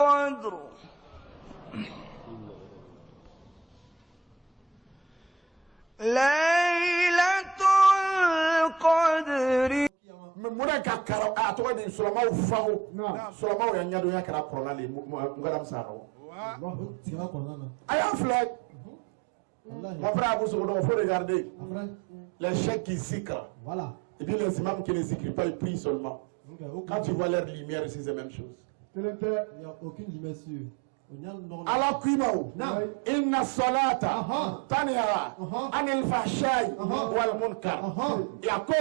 القدر ليلة القدر muna ka kara a to di sulamaw fawo sulamaw ya nyado ya kara corona le ngara msano aya flag mon frère Abou Soudan, faut regarder les chèques qui zikra voilà et puis les imams qui ne zikrent pas ils prient seulement quand tu vois leur lumière c'est la même chose il n'y a aucune lumière sur ala kuimau inna salata tanha anil fahsha'i wal munkar yako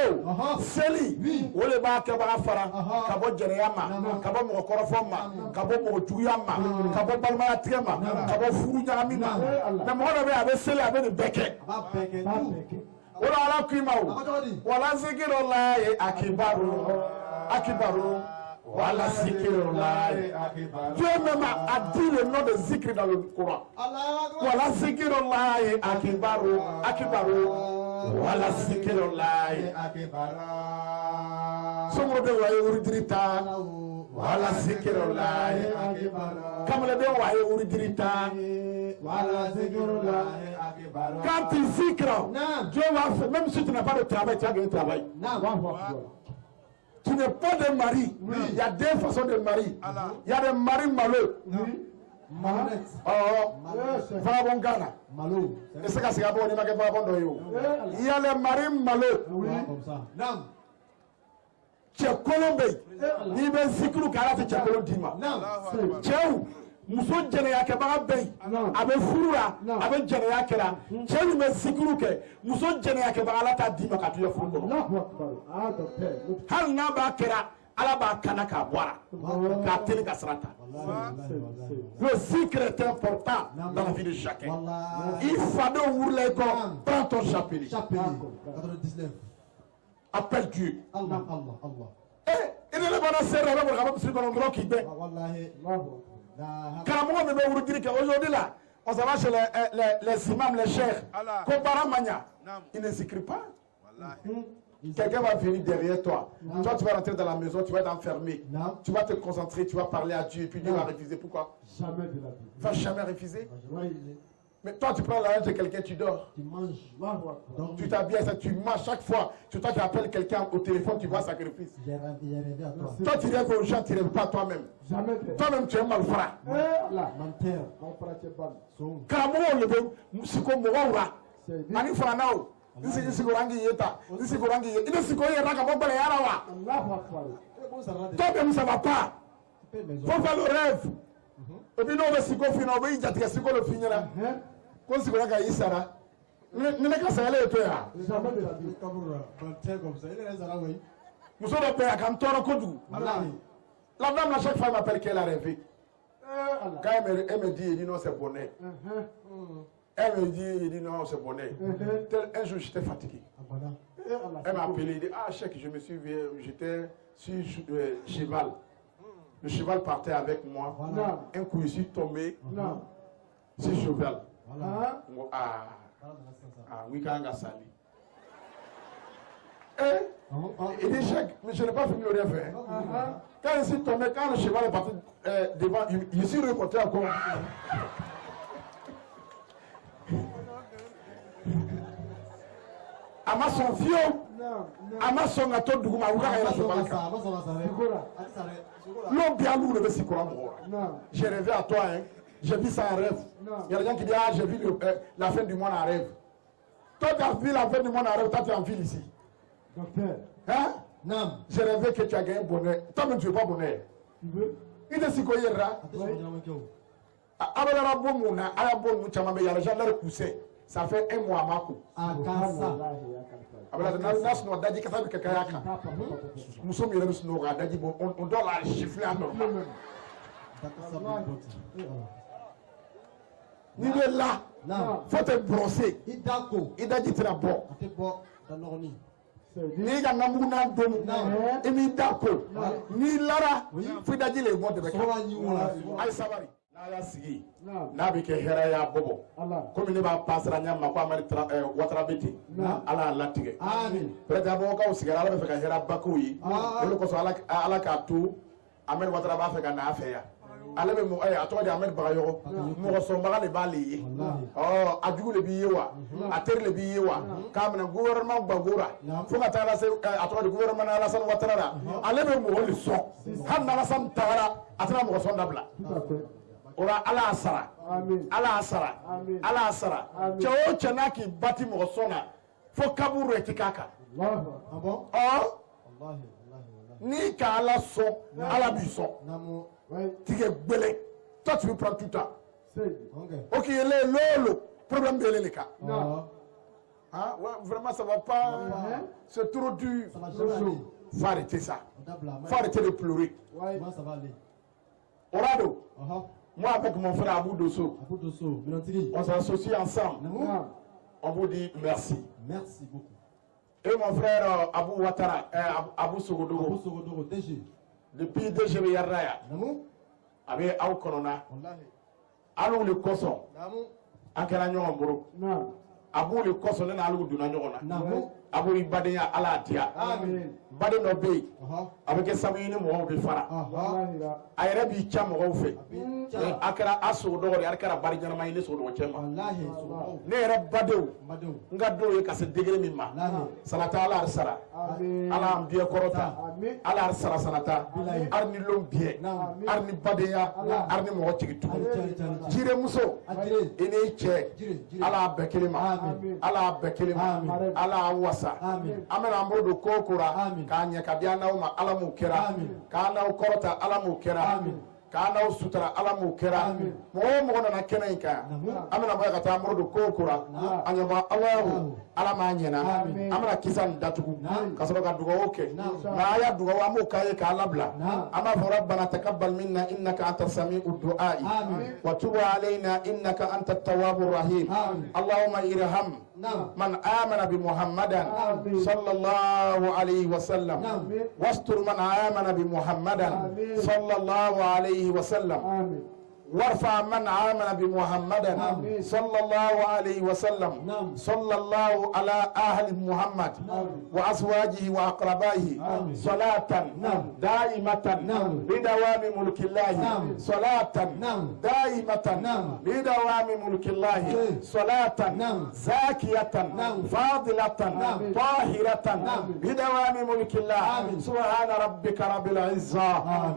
seli wole ba ka ba fara ka bo jereyama ka bo mo korofoma ka bo mo tuyama ka bo balma trema ka bo furu nyamina na mo do be abe seli abe beke wala ala kuimau wala zikirullahi akibaru Voilà zikirullah. Dieu même a dit le nom de zikr dans le Coran. Voilà zikirullah akibaru. Voilà zikirullah akibaru. Somo de waye uridirita. Voilà zikirullah akibaru. Comme le de waye uridirita. Voilà zikirullah akibaru. Quand tu zikres, Dieu va faire, même si tu n'as pas de travail, tu as gagné travail. Tu n'es pas de mari. Oui. Il y a deux façons de mari. Il y a des maris malheureux. Oui. Vagabond Ghana. Et c'est qu'à bon, il y a les maris malheureux. Oui. Tu es colombé. Il va zikru kala tu es colombima. Ciao. Muso jɛnɛya kɛbaga bɛ yen a bɛ furu la a bɛ jɛnɛya kɛra cɛ min bɛ zikuru kɛ muso jɛnɛya kɛbaga ala t'a d'i ma ka to i ka furu kɔnɔ hali n'a b'a kɛra ala b'a kana k'a bɔ a la k'a teli ka sira ta le zikr est important dans la vie de chacun i fadenw wurila i kɔ prends ton chapelet appelle Dieu i ne le bana sera i bɛ bɔ ka bɔ misiri kɔnɔ dɔrɔn k'i bɛn Aujourd'hui là, on s'en va chez les imams, les cheikhs. Ils ne s'écrivent pas. Quelqu'un va venir derrière toi. Toi, tu vas rentrer dans la maison, tu vas être enfermé. Tu vas te concentrer, tu vas parler à Dieu. Et puis Dieu va refuser. Pourquoi? Jamais de la vie. Il va jamais refuser. Mais toi, tu prends la haine de quelqu'un, tu dors. Tu manges. Tu t'habilles, tu manges chaque fois. C'est toi qui appelles quelqu'un au téléphone, tu vois sacrifice. Toi, tu rêves aux gens, tu ne rêves pas toi-même. Toi-même, tu es malfrat. Karamogo le veut, Moussiko Moura. Ani Franao. Nisigorangi Yeta. Nisigorangi Yeta. Nisigorangi Yeta. Toi-même, ça ne va pas. Faut faire le rêve. Et puis, nous, on va s'y confier. On va y aller. C'est quoi le finir là? Quand c'est qu'on a gagné ça là, nous n'avons qu'à s'aller et tout là. Nous sommes au pays à Canton, Kodou. La dame, à chaque fois, m'appelle qu'elle a rêvé. Quand elle me dit, elle dit non, c'est bonnet. Elle me dit, il dit non, c'est bonnet. Un jour, j'étais fatigué. Elle m'a appelé, elle dit, ah, chèque, je me suis vu, j'étais sur cheval. Le cheval partait avec moi. Un coup, je suis tombé sur le cheval. Oui, quand on a sali. Il dit, mais je n'ai pas fini le rêve. Quand je suis tombé, quand le cheval est parti devant, je suis rencontré encore. Ama son vieux, ama son ato duguma uka kaya se balaka. L'homme bien lourd le sikora mora. J'ai rêvé à toi, hein. J'ai vu ça en rêve. Il y a des gens qui disent ah j'ai vu la fin du monde en rêve. Toi tu as vu la fin du monde en rêve, toi tu es en ville ici. Docteur. Hein? Non. J'ai rêvé que tu as gagné bonheur. Toi même tu veux pas bonheur. Tu veux? Il te sikoyera. Abala bon mona, ala bon mu chama me yara jalla repoussé. Ça fait un mois Mako. Nous sommes on doit la chiffler à normal. Il est là. Faut te brosser. Il a dit tu es bon. Ni ka namuna domu imi dako ni lara fu daji le mo de be ay sabari na ya sigi na bi ke hera ya bobo comme ne ba pasra nyama ko amari watra beti ala latige amin preda bo ka usigara ala be ka hera bako yi ko so ala ka tu amari watra ba fe ka na afe ya ale bɛ mɔgɔ a tɔgɔ de Ahmed Bagayogo mɔgɔ sɔnbaga de b'ale ye a jugu de b'i ye wa a teri de b'i ye wa k'a minɛ gouvernement gbagora fo ka taa lase a tɔgɔ de gouvernement Alassane Ouattara ale bɛ mɔgɔ de sɔn hali n'Alassane tagara a tɛna mɔgɔ sɔn dabila o la Ala y'a sara Ala y'a sara Ala y'a sara cɛ o cɛ n'a k'i bati mɔgɔ sɔn na fo kaburu yɛrɛ ti k'a kan ni ka Ala sɔn Ala b'i sɔn tigɛ gbɛlɛ toi tu veux prendre tout temps ok le problème de le cas ah ouais vraiment ça va pas c'est trop dur faut arrêter ça faut arrêter de pleurer Orado moi avec mon frère Abou Dosso on s'associe ensemble on vous dit merci beaucoup et mon frère Abou Ouattara Abou Sogodogo depuis DG Yaraya avec aw kɔnɔna alu le kɔsɔn an kɛra ɲɔgɔn bolo Abou le kɔsɔn ne n'alu donna ɲɔgɔn na Abou i badenya Ala diya baden dɔ bɛ yen a bɛ kɛ sabu ni mɔgɔw bɛ fara a yɛrɛ b'i ca mɔgɔw fɛ a kɛra a Sogodogo de a kɛra bari ɲɛnama ye ne Sogodogo cɛ ma ne yɛrɛ badenw n ka dɔw ye ka se degré min ma salata Ala sara Ala an biɛ kɔrɔta Ala sara salata ari ni lon biɛ ari ni badenya ari ni mɔgɔ jigi tugu jire muso i n'i cɛ Ala bɛɛ kelen ma Ala bɛɛ kelen ma Ala wasa an bɛna an bolo don ko kora k'a ɲɛ ka di an n'aw ma Ala m'o kɛra k'an n'aw kɔrɔta Ala m'o kɛra k'an n'aw sutura Ala m'o kɛra mɔgɔ o mɔgɔ nana kɛnɛ in kan an bɛna bɔ ka taa an bolo don ko kora an ɲɛma Alahu Ala m'a ɲɛna an bɛna kisa nin datugu ka sɔrɔ ka dugawu kɛ nka a y'a dugawu an b'o k'a ye k'a labila an b'a fɔ Rabbana taqabbal minna innaka anta sami'ud du'a'i wa tub alayna innaka anta tawwabur rahim Allahumma irham من آمن بمحمد صلى الله عليه وسلم واستر من آمن بمحمد صلى الله عليه وسلم وارفع من آمن بمحمد صلى الله عليه وسلم صلى الله على أهل محمد وأزواجه وأقربائه صلاة دائمة بدوام ملك الله صلاة دائمة بدوام ملك الله صلاة زاكية فاضلة طاهرة بدوام ملك الله سبحان ربك رب العزة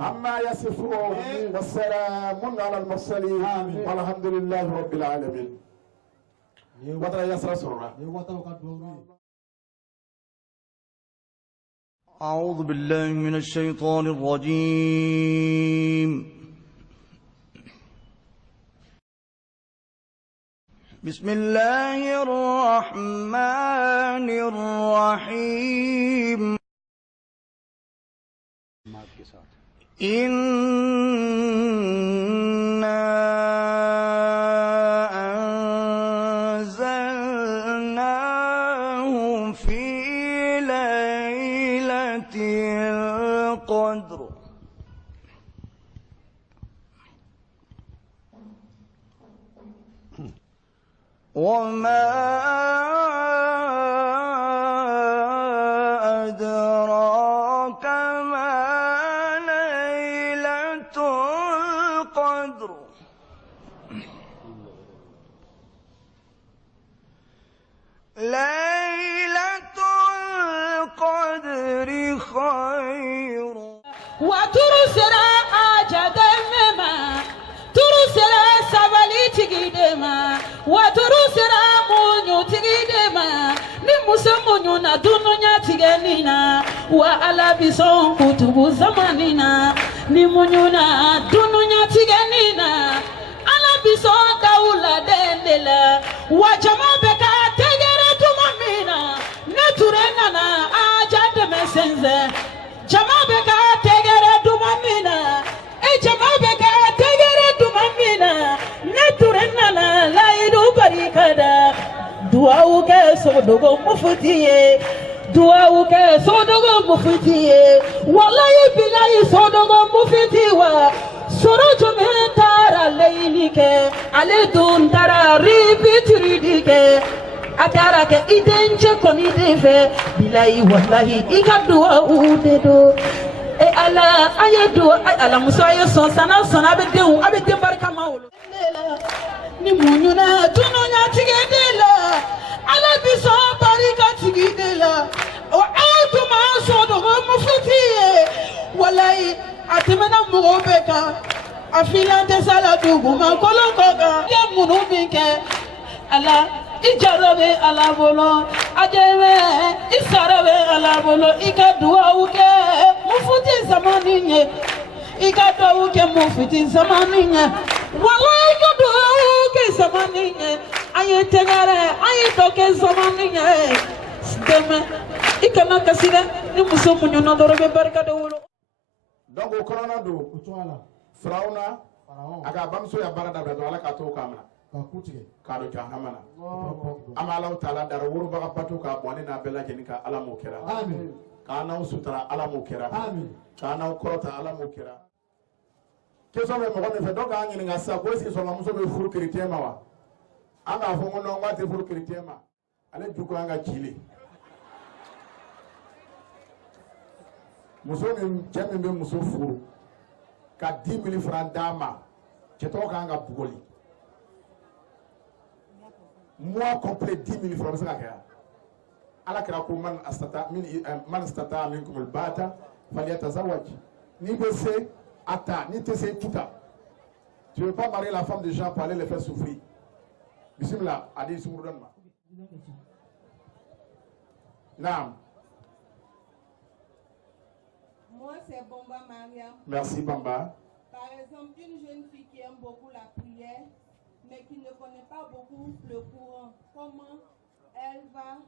عما يصفون والسلام على المرسلين والحمد لله رب العالمين وترى يسرى سرة أعوذ بالله من الشيطان الرجيم بسم الله الرحمن الرحيم إنا أنزلناه في ليلة القدر وما أدراك ما ليلة القدر ليلة القدر خير وترسل أجدما ترسل سبلي تجدما وترسل منيو تجدما نمسمونيو ندونيا تجنينا وعلى بيسون كتب زماننا نمونيو ندونيا تجنينا على بيسون كولا دندلا وجمع بكا تجرى تمامينا نتورنا أجد مسنزه جمع بكا تجرى تمامينا جمع بكا تجرى تمامينا نتورنا لا يدو بريكدا دعاوك صدق مفتيه دعاوك صدق مفتيه والله بلاي صدق مفتيه سورة من ترى ليلك على دون ترى ريبتريدك أتراك إذن جكوني دفع بلاي والله إيكا دعاو تدو Allah ayadu ala muso ayo son sana sana be de barka mawlo ni munyuna tununya tigedela ala biso barika tigedela o atuma sodo mufutiye walai atimena mugobeka afilante sala dugu ma kolokoga ya munu binke ala ijarabe ala bolo ajebe isarabe ala bolo ikadua uke mufuti zamaninye ikadua uke mufuti zamaninye wallahi ikadua uke zamaninye ayetegare ayetoke zamaninye deme ikana kasida ni muso munyono dorobe barka de wolo donc o korona do Faraona aga bamso ya barada be do ala ka to kamana ka kutige ka do jahannama na ama Allah taala dar wuru baga patu ka boni na bela jeni ka ala mo kera amin ka na sutra ala mo kera amin ka na korota ala mo kera ke so me mo ko me fe do ga ngini nga sa ko si so ma muso be furu chrétien ma wa anga fo ngo no ngati furu chrétien ma ale du ko anga chili muso min jami be muso furu ka 10,000 francs dama ceto kanga bugoli mois complet 10,000 francs ça kaya ala kira ko man astata minkum albata falyatazawaj ni bese ata ni tese tuta tu veux pas marier la femme de gens pour aller les faire souffrir bismillah adi sumurdan ma naam. Moi, c'est Bamba Mariam. Merci, Bamba. Par exemple, une jeune fille qui aime beaucoup la prière, mais qui ne connaît pas beaucoup le courant. Comment elle va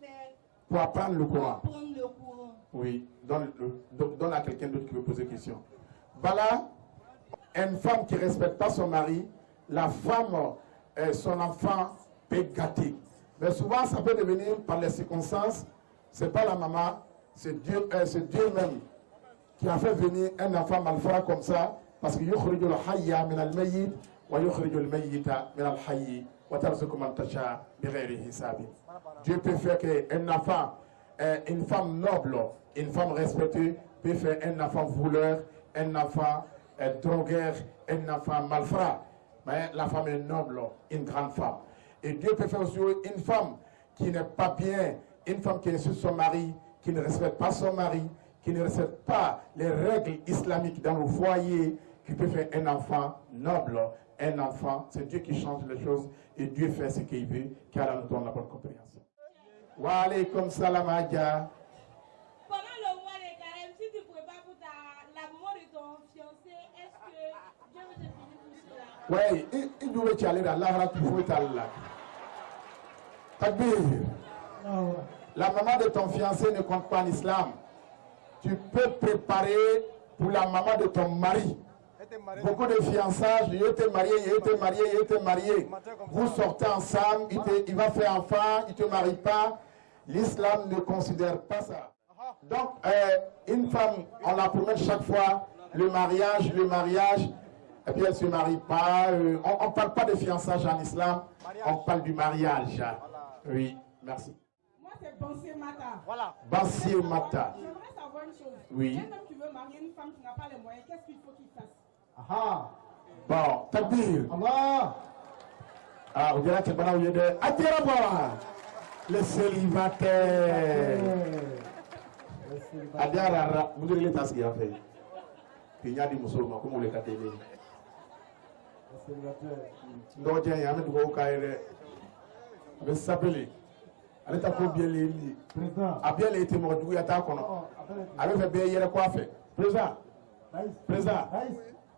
faire pour apprendre le courant? Oui, donne à quelqu'un d'autre qui veut poser question. Voilà, une femme qui ne respecte pas son mari, la femme, son enfant peut gâter. Mais souvent, ça peut devenir par les circonstances. Ce n'est pas la maman. C'est Dieu même qui a fait venir un enfant malfrat comme ça, parce que yukhrijul hayya min al-mayyit wa yukhrijul mayyita min al-hayy wa tarzuqu man tasha bighayri hisab. Dieu peut faire qu'un enfant, une femme noble, une femme respectée, peut faire un enfant voleur, un enfant drogueur, un enfant malfrat. Mais la femme est noble, une grande femme. Et Dieu peut faire aussi une femme qui n'est pas bien, une femme qui insulte son mari, qui ne respecte pas son mari, qui ne respecte pas les règles islamiques dans le foyer, qui peut faire un enfant noble, un enfant. C'est Dieu qui change les choses et Dieu fait ce qu'il veut, car Allah nous donne la bonne compréhension. Wa alaykum salam Adja. Pendant le mois de carême, si tu ne prépares pour la mort de ton fiancé, est-ce que Dieu veut te finir pour cela? Oui, il doit aller dans l'Ahra, tu faut aller là. Takbir. La maman de ton fiancé ne compte pas en islam. Tu peux préparer pour la maman de ton mari. Beaucoup de fiançages, il était marié. Vous sortez ensemble, il va faire enfant, il ne te marie pas. L'islam ne considère pas ça. Donc, une femme, on la promet chaque fois, le mariage, et puis elle ne se marie pas. On ne parle pas de fiançage en islam, on parle du mariage. Oui, merci. C'est Bansé Mata. Voilà. Bansé Mata. J'aimerais savoir une chose. Oui. Quand tu veux marier une femme qui n'a pas les moyens, qu'est-ce qu'il faut qu'il fasse? Ah. Bon, takbir. Allah. Ah, vous direz que c'est pas là où il y a des... Attirez-moi. Les célibataires. Adiara, vous direz les tasses qu'il a fait. Puis il y a des musulmans, comme vous les catez. Les célibataires. Donc, il y a un peu de cahier. Vous s'appelez. Ale ta ko bien les président a bien été mort du yata kono avec fait bien hier quoi fait président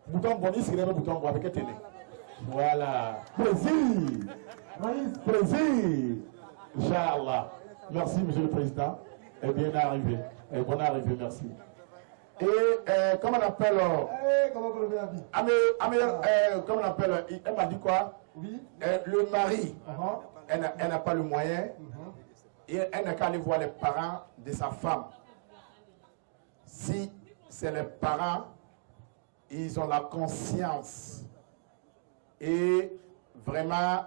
bouton bon ici le bouton bon avec télé voilà président Inch'Allah. Merci monsieur le président et bien arrivé et bonne arrivée, merci. Et comment on appelle comment on appelle, elle m'a dit quoi? Oui. Le mari, elle n'a pas le moyen. Et elle n'a qu'à aller voir les parents de sa femme. Si c'est les parents, ils ont la conscience. Et vraiment,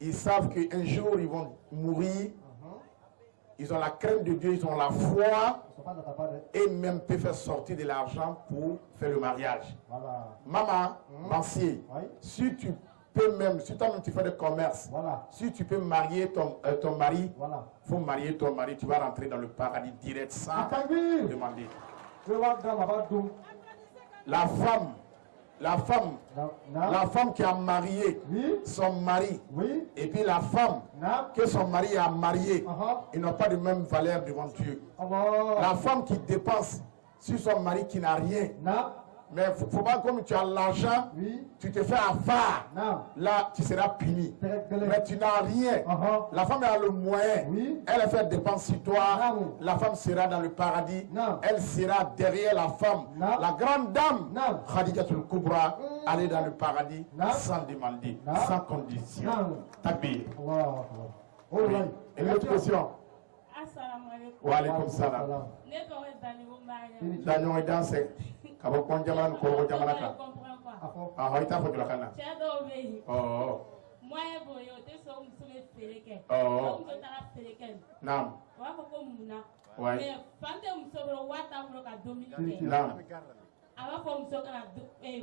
ils savent qu'un jour, ils vont mourir. ils ont la crainte de Dieu, ils ont la foi, et même peuvent faire sortir de l'argent pour faire le mariage. Voilà. Maman, Bancier, si tu peux même, si toi-même tu fais des commerces, si tu peux marier ton mari, faut marier ton mari, tu vas rentrer dans le paradis direct sans demander. La femme qui a marié son mari, et puis la femme que son mari a mariée, ils n'ont pas de même valeur devant Dieu. La femme qui dépense sur son mari qui n'a rien, mais il faut pas, comme tu as l'argent, tu te fais avare, là tu seras puni. Mais tu n'as rien. La femme a le moyen, elle fait dépense sur toi, la femme sera dans le paradis, elle sera derrière la femme. La grande dame, Khadijatul Kubra, aller dans le paradis sans demander, sans condition. Takbir. Une autre question? Wa alaikum salam. Daniel est dansé. Kabo kon jamana ko jamana ka. Ah hoita fo la kana. Oh. Moi boyo te so musume fereke. Oh. Muso tara fereke. Naam. Wa ko muna. Ouais. Mais fante muso bro wata bro ka dominique. Naam. Ava fo muso kana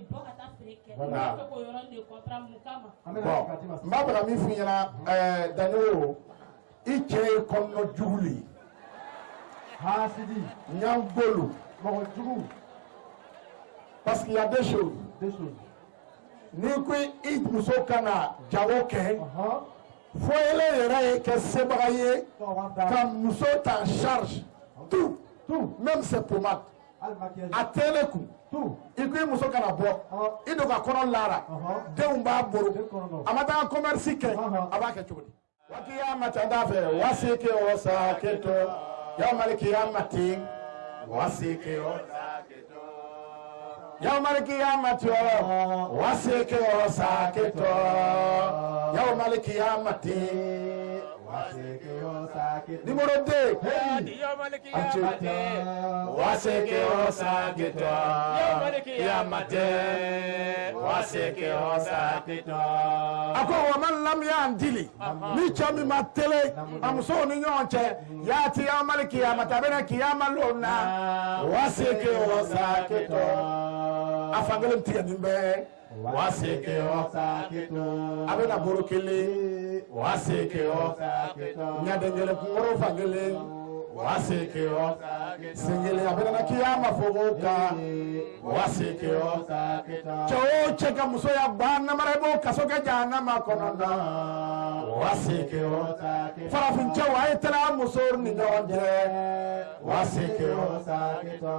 boka ta fereke. Naam. Ko yoro ne kontra mukama. Bon. Mbabra mi funyana Daniel ike konno juli. Ha sidi. Nyangolo. Mo jugu. Parce qu'il y a deux choses. Ni ko i muso kana jawo kɛ fo ele yɛrɛ ye kɛ sebaga ye ka muso ta charge tout même ses pommades a tɛnɛ kun i ko i muso kana bɔ i don ka kɔnɔ lara denw b'a bolo a ma taa commerce kɛ a b'a kɛ cogo di waati y'a mati an t'a fɛ wasi ke o sa ke to y'a maliki y'a mati wasi ke o sa ke to yau maliki ya mati wasike o saketo yau maliki ya mati wasike o saketo numéro 2 yau maliki ya mati wasike o saketo yau maliki ya mati wasike o saketo ako wa man lam yandili ni chami matele amso ni nyonche yati yau maliki ya mati abena kiyama lona wasike o saketo afangele tiga nimbe waseke o saketo abena borokele waseke o saketo nyadengele kungoro fangele waseke o saketo singele abena na kiyama fogoka waseke o saketo cho cheka muso ya bana marebo kasoka jana makonanda waseke o saketo farafin cho wa etela musor ni nyonje waseke o saketo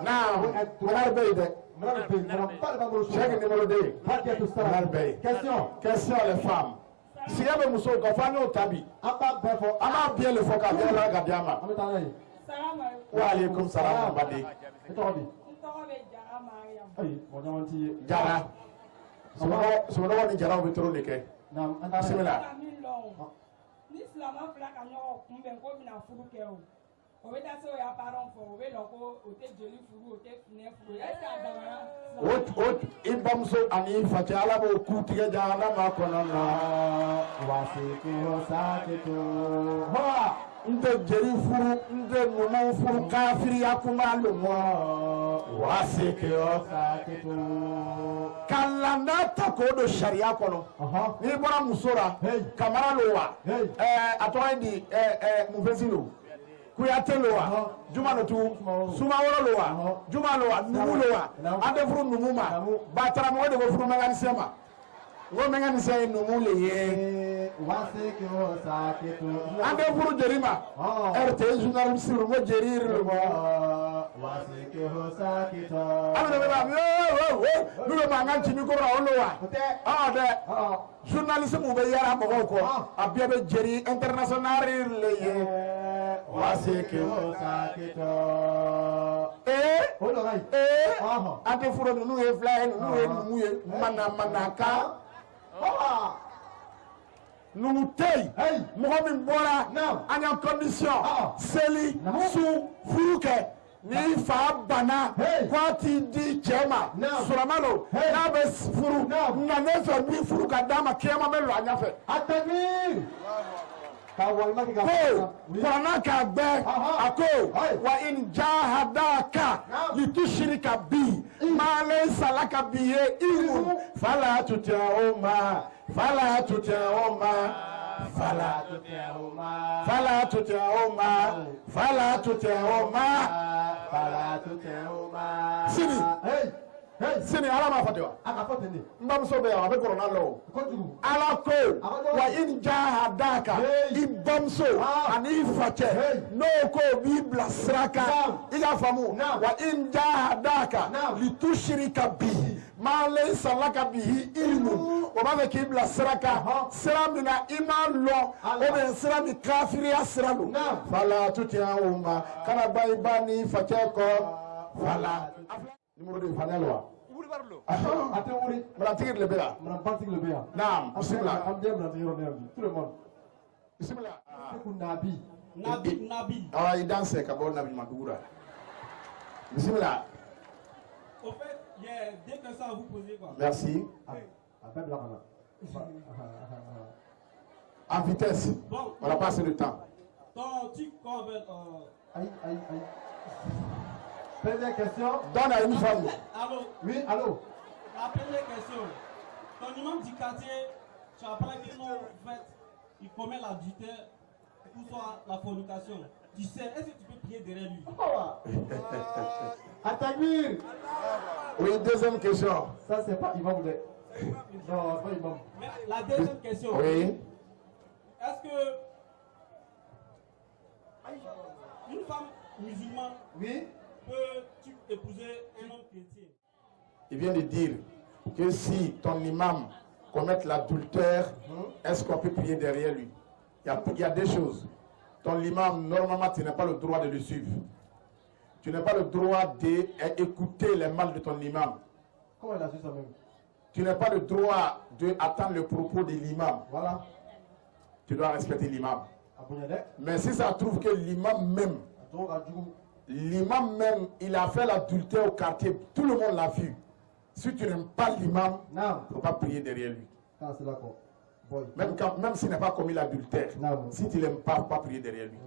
now numéro 2. Question les femmes. Si y a des mousseaux, quand on est tabi, on bien le focal, bien la gadiama. Wa alaikum salam badi. Jara. Somo ni jara o bitoro de ke. Bismillah. Ni slama fla ka nyo kumbe ko bina furu ke o. O be da so ya paron fo o be lo ko o te jeli furu o te fune furu. E ka da Ot ibamso ani fati ala bo kutige jana ma konona wasike o saketo ha nde jeri furu nde mumu furu kafiri akuma lumo wasike o saketo kalanda takodo sharia kono ni bora musora kamara lowa atoindi muvezilo kuyate lowa juma no tu suma woro lowa juma lowa numu lowa ande furu numu ma batara mo de furu mangani sema wo mangani sey numu le ye waseke o saketo ande furu jerima erte journal sir mo jerir lo waseke o saketo amene ba wo no manganti mi ko ra lowa de journalisme mo be yara mo ko abia be jeri international le ye waseke o saketo ante furo nunu e fly nunu e numu e manaka nunu tey mo min bora anya condition seli su fuke ni fa bana kwati di chema suramalo na be furu na ne so bi furu ka dama kema melo anya fe atani kɔrɔna k'a gbɛ a ko wa in jahadaka litushrika bi ma laysa laka bihi ilmun fala tuti'huma fala tuti'huma fala tuti'huma fala tuti'huma fala tuti'huma fala tuti'huma sini sini ala ma fɔ ten wa nbamuso bɛ yan a bɛ kɔrɔna la o ala ko wa in jahadaka i bamuso ani i facɛ n'o ko b'i bila sira kan i ka faamu wa in jahadaka litushrika bi ma laysa laka bihi ilmun o b'a fɛ k'i bila sira kan sira min na i m'a lɔn o bɛ sira min kafiriya sira don fala tuti'huma kana ba i ba ni facɛ kɔ fala. Numéro de Fanel wa. Ate wuri. Mratigi le bela. Mratigi le bela. Naam, bismillah. Amdia mratigi ro ne tout le monde. Bismillah. Nabi. Ah, il danse kabo Nabi Madoura. Bismillah. Au fait, il y a deux questions à vous poser quoi. Merci. En vitesse. Bon, on a passé le temps. Ton tu convainc Aïe. Première question. Donne à une femme. Allô? Oui, allô? La première question. Ton imam du quartier, tu apprends qu'il il commet l'adultère ou soit la fornication. Tu sais, est-ce que tu peux prier derrière lui? Atakbir. Oui, deuxième question. Ça, c'est pas imam. Non, c'est pas imam. Mais la deuxième question. Oui. Est-ce que une femme musulmane peut-tu épouser un homme chrétien? Il vient de dire que si ton imam commet l'adultère, est-ce qu'on peut prier derrière lui? Il y a deux choses. Ton imam, normalement, tu n'as pas le droit de le suivre. Tu n'as pas le droit d'écouter les mal de ton imam. Comment il a su ça même? Tu n'as pas le droit d'attendre le propos de l'imam. Voilà. Tu dois respecter l'imam. Mais si ça trouve que l'imam même, il a fait l'adultère au quartier, tout le monde l'a vu. Si tu n'aimes pas l'imam, il ne faut pas prier derrière lui. C'est d'accord. Même s'il n'a pas commis l'adultère, si tu ne l'aimes pas, il ne faut pas prier derrière lui.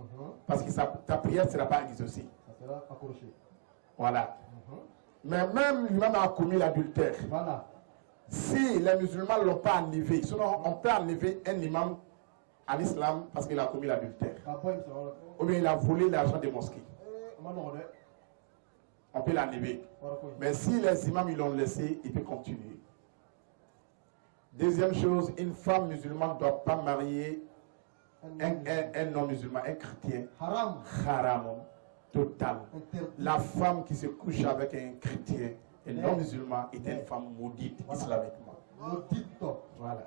Parce que ta prière ne sera pas exaucée. Ça sera accroché. Voilà. Mais même l'imam a commis l'adultère. Voilà. Si les musulmans ne l'ont pas enlevé, sinon on peut enlever un imam en islam parce qu'il a commis l'adultère. Ou bien il a volé l'argent des mosquées. On peut l'enlever. Mais si les imams ils l'ont laissé, il peut continuer. Deuxième chose, une femme musulmane ne doit pas marier un non-musulman, un chrétien. Haram. Haram. Total. La femme qui se couche avec un chrétien, un non-musulman, est une femme maudite islamiquement. Maudite. Voilà.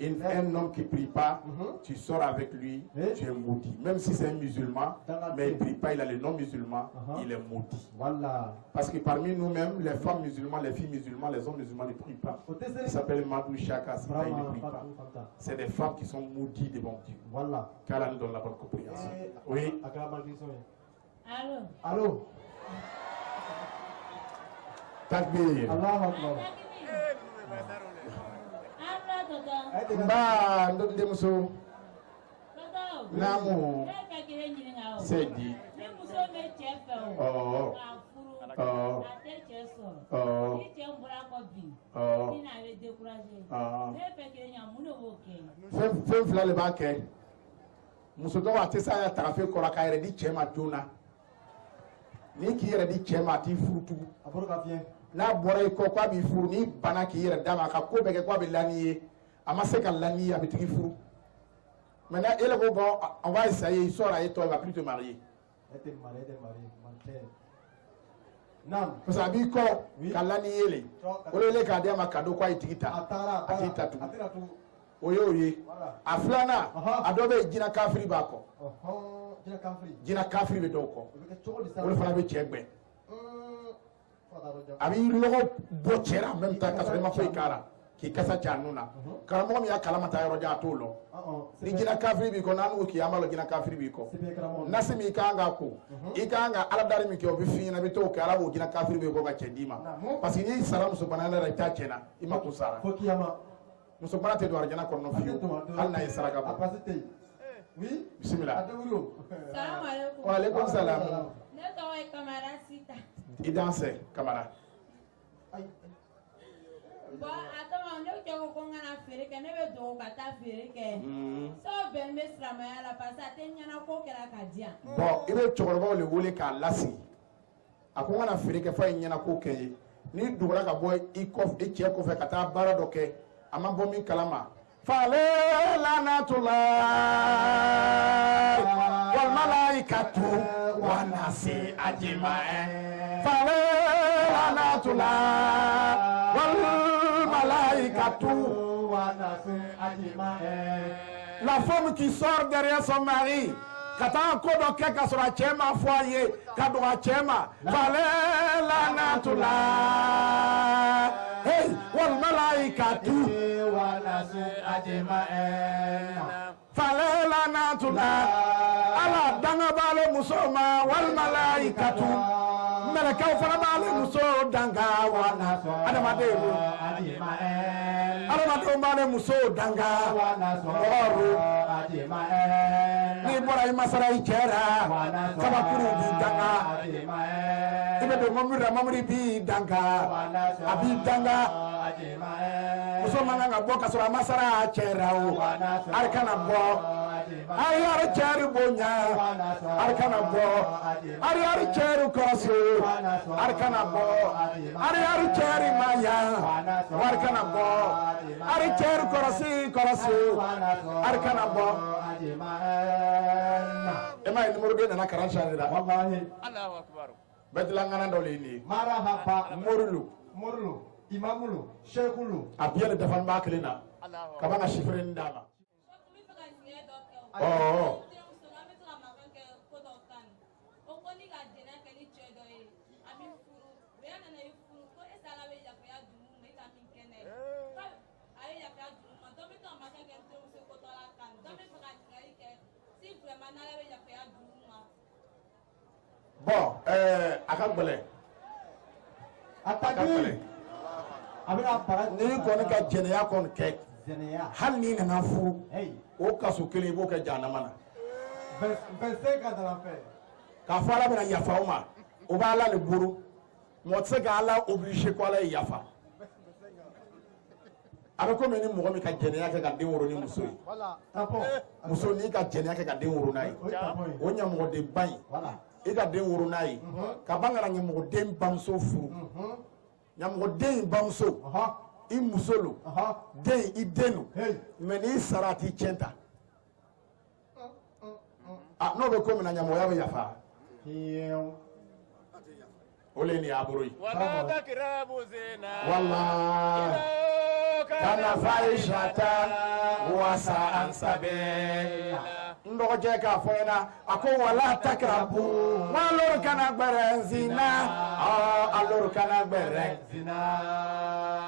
Un homme qui ne prie pas, tu sors avec lui, tu es maudit. Même si c'est un musulman, mais il ne prie pas, il a le non-musulman, il est maudit. Voilà. Parce que parmi nous-mêmes, les femmes musulmanes, les filles musulmanes, les hommes musulmans ne prient pas. Ils s'appellent Madou Chaka, ils ne prient pas. C'est des femmes qui sont maudites devant Dieu. Voilà. Car là, nous donne la bonne compréhension. Oui. Allô? Allô? Takbir. Allah Akbar. Mba ndo muso namu sedi fɛn fila le b'a kɛ muso dɔw a tɛ se a ya taga fɛn kɔrɔ k'a yɛrɛ di cɛ ma joona n'i k'i yɛrɛ di cɛ ma a t'i furu tugun n'a bɔra i kɔ k'a b'i furu n'i banna k'i yɛrɛ d'a ma a ka ko bɛɛ kɛ k'a bɛ lani ye a ma se ka lani a bɛ tigi furu maintenant ele ko bon on va essayer il sort et toi il va plus te marier parce que a b'i kɔ ka lani ye le o de ye k'a di a ma cadeau k'a ye tigi ta a t'i ta tugun o y'o ye a filanan a dɔ bɛ yen jinɛ kafiri b'a kɔ jinɛ kafiri bɛ dɔw kɔ olu fana bɛ cɛ gbɛ a b'i lɔgɔ bɔ cɛ la en même temps ka sɔrɔ i ma foyi k'a la k'i kasa ca nun na karamɔgɔ min y'a kalama ta yɔrɔ jan a t'o lɔ ni jinɛ kafiri b'i kɔ n'an ko k'i an b'a lɔ jinɛ kafiri b'i kɔ nasi min i kan ka ko i kan ka aladari min kɛ o bɛ f'i ɲɛna i bɛ t'o kɛ ala b'o jinɛ kafiri b'i kɔ ka cɛ d'i ma parce que n'i sara muso bana la i t'a cɛ na i ma ko sara muso bana tɛ don alijana kɔnɔ fiyewu hali n'a ye saraka bɔ Oui. Bismillah. Salam alaikum. Wa alaikum salam. Ne tɔgɔ ye Kamara Sita. I danse Kamara. Bon, a kama ne cɛ ko n kana feere kɛ ne bɛ dogo ka taa feere kɛ. So bɛn bɛ silamɛya la parce que a tɛ ɲɛnako kɛra ka di yan. Bon i bɛ cɛkɔrɔbaw le wele k'a lasigi a ko n kana feere kɛ f'a ye ɲɛnako kɛ ye n'i dugura ka bɔ i cɛ kɔfɛ ka taa baara dɔ kɛ a ma bɔ min kalama fale lanatula wal malaikatu wa nasi ajma'in fale lanatula wal malaikatu wa nasi ajma'in. La femme qui sort derrière son mari ka taa ko dɔ kɛ ka sɔrɔ a cɛ ma fɔ a ye ka dɔgɔ a cɛ ma fale lanatula hey wal malaikatu wa nasi ajma'in fale lanatula ala danga b'ale muso ma wal malaikatu mɛlɛkɛw fana b'ale muso danga wa nasi adamaden adamadenw b'ale muso danga wɔɔrɔ n'i bɔra i masara i cɛ la kabakuru b'i danga i bɛ don mɔbili la mɔbili b'i danga a b'i danga muso man kan ka bɔ ka sɔrɔ a masara a cɛ la o a kana bɔ a yɛrɛ cɛri bonya a kana bɔ a yɛrɛ cɛri kɔrɔsi a kana bɔ a yɛrɛ cɛri maya a kana bɔ a cɛri kɔrɔsi a kana bɔ. Ema ini murid nana karan syari dah. Wallahi. Allahu Akbar. Betulangan anda oleh ini. Marahaba. Murlu. Imamulu. Sheikhulu. Abiar depan baklina. Kabana shifrin dama. Oh. Bon, akan boleh. Atagi. Abina para ni kɔni ka jɛnɛya kɔni kɛ jɛnɛya. hali n'i nana furu Hey. o kaso kelen i b'o kɛ jahanama na 25 ans de l'enfer. k'a fɔ ala bɛna yafa o ma o b'a ala le bolo mɔgɔ tɛ se ka ala oblige ko ala ye yafa a bɛ komi ni mɔgɔ min ka jɛnɛya kɛ ka den wolo ni muso ye Tampon. muso n'i ka jɛnɛya kɛ ka den wolo n'a ye Oui, tampon. o ɲɛmɔgɔden ba in Voilà. i ka den wolo n'a ye ka ban kana ɲɛmɔgɔden bamuso furu ɲɛmɔgɔden in bamuso Aha. i muso lo Aha. den i den lo Hey. mɛ n'i sara a t'i tiɲɛ ta n'o bɛ ko min na ɲɛmɔgɔya bɛ yafa Kiyo. o le nin y'a bolo ye ولا تقربوا الزنا wala kana fahishata wasa an sabila n dɔgɔjɛ k'a fɔ ɲɛna a ko wala takrabu waloro kana gbɛrɛ zina aloro kana gbɛrɛ Zina.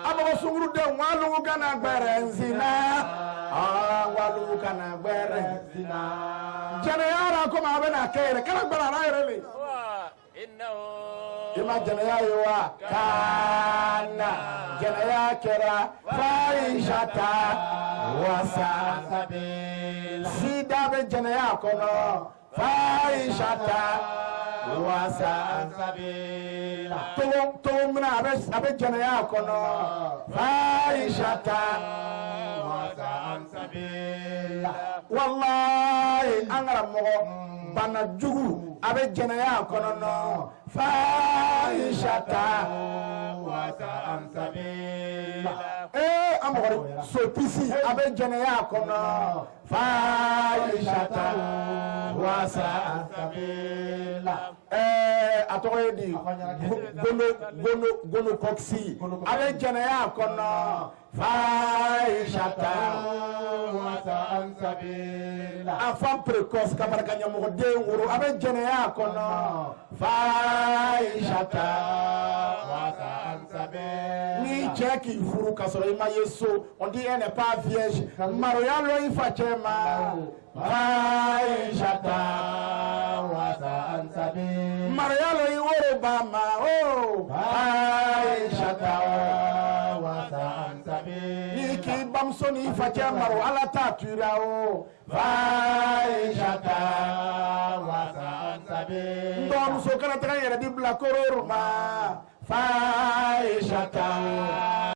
a mɔgɔ sungurudenw walugu kana gbɛrɛ zina walugu kana gbɛrɛ Zina. jɛnɛyara komi a bɛna kɛ yɛrɛ kana gbɛrɛ a la yɛrɛ le إنه i ma jɛnɛya ye wa kana jɛnɛya kɛra fahishata wasa Sabila. sida bɛ jɛnɛya kɔnɔ fahishata wasa Sabila. togo mina a bɛ jɛnɛya kɔnɔ fahishata Wasa Sabila. wallahi an karamɔgɔ bana jugu a bɛ jɛnɛya kɔnɔ fahishata Wasa Sabila. an mɔgɔ sopisi a bɛ jɛnɛya kɔnɔ fahishata wasa Sabila. a tɔgɔ ye di gono kɔkisi a bɛ jɛnɛya kɔnɔ fahishata Wasa Sabila. enfant précoce ka barika ɲɛmɔgɔden woro a bɛ jɛnɛya kɔnɔ fahishata Wasa Sabila. ni cɛ k'i furu ka sɔrɔ i ma ye so on dit elle n'est pas vierge maroya lɔ i fa cɛ ma fahishata Wasa Sabila. maroya lɔ i woro ba ma o fahishata Wasa Sabila. ni k'i bamuso ni facɛ maro ala t'a tuira o Faishata wasa ansabi n dɔgɔmuso kana taga n yɛrɛ di bila kororo ma Faishata